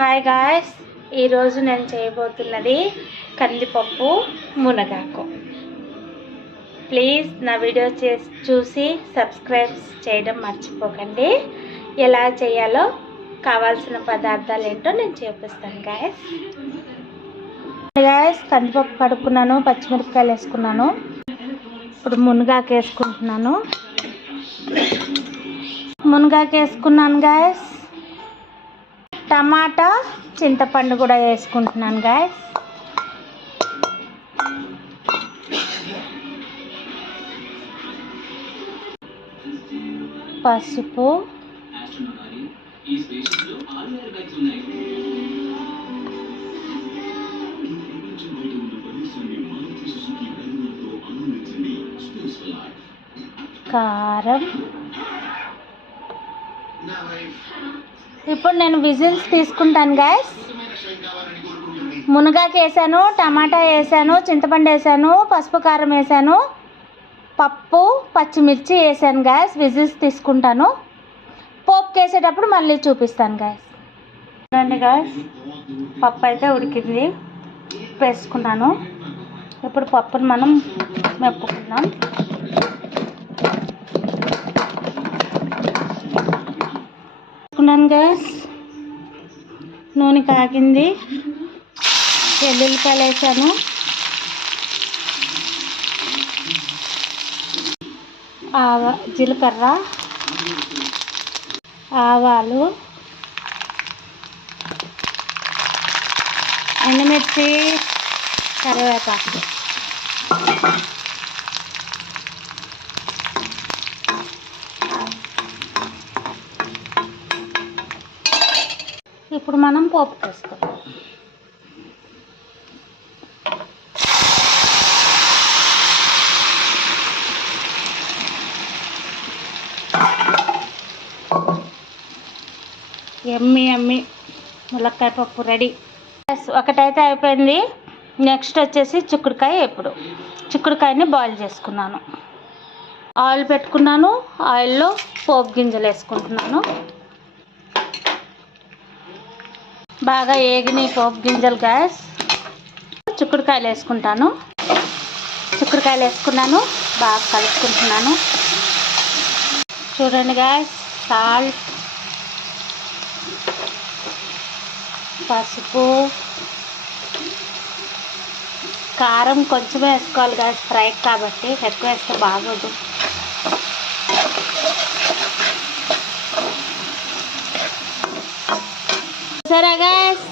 Hi guys, ఈరోజు నేను చేయబోతున్నది కందిపప్పు మునగాకు. ప్లీజ్ నా వీడియో చూసి సబ్స్క్రైబ్ చేయడం మర్చిపోకండి. ఎలా చేయాలో కావాల్సిన పదార్థాలు ఏంటో నేను చూపిస్తాను గాయస్. కందిపప్పు కడుక్కున్నాను, పచ్చిమిరపకాయలు వేసుకున్నాను. ఇప్పుడు మునగాకు వేసుకుంటున్నాను. మునగాకు వేసుకున్నాను గాయస్. టమాటా, చింతపండు కూడా వేసుకుంటున్నాను గాయస్. పసుపు, కారం. ఇప్పుడు నేను విజిల్స్ తీసుకుంటాను గాయస్. మునగాకు వేసాను, టమాటా వేసాను, చింతపండు వేసాను, పసుపు కారం వేసాను, పప్పు పచ్చిమిర్చి వేసాను గాయస్. విజిల్స్ తీసుకుంటాను. పోపు వేసేటప్పుడు మళ్ళీ చూపిస్తాను గాయస్. చూడండి గాయస్, పప్పు అయితే ఉడికింది. వేసుకున్నాను. ఇప్పుడు పప్పును మనం మెప్పుకుందాం. గ్యాస్ నూనె కాగింది. వెల్లుల్లిపాయలు వేసాను. జీలకర్ర, ఆవాలు, ఎండుమిర్చి, కరివేపాకు. ఇప్పుడు మనం పోపు వేసుకోవాలి. ఎమ్మి ములక్కాయ పప్పు రెడీ. ఒకటైతే అయిపోయింది. నెక్స్ట్ వచ్చేసి చిక్కుడుకాయ. ఇప్పుడు చిక్కుడుకాయని బాయిల్ చేసుకున్నాను. ఆయిల్ పెట్టుకున్నాను. ఆయిల్లో పోపు గింజలు వేసుకుంటున్నాను. బాగా ఏగిన పోపు గింజలు గ్యాస్. చిక్కుడుకాయలు వేసుకుంటాను. చిక్కుడుకాయలు వేసుకున్నాను. బాగా కలుపుకుంటున్నాను. చూడండి గ్యాస్. సాల్ట్, పసుపు, కారం కొంచెమే వేసుకోవాలి గ్యాస్. ఫ్రై కాబట్టి ఎక్కువ వేస్తే బాగోదు. సరే గాయస్,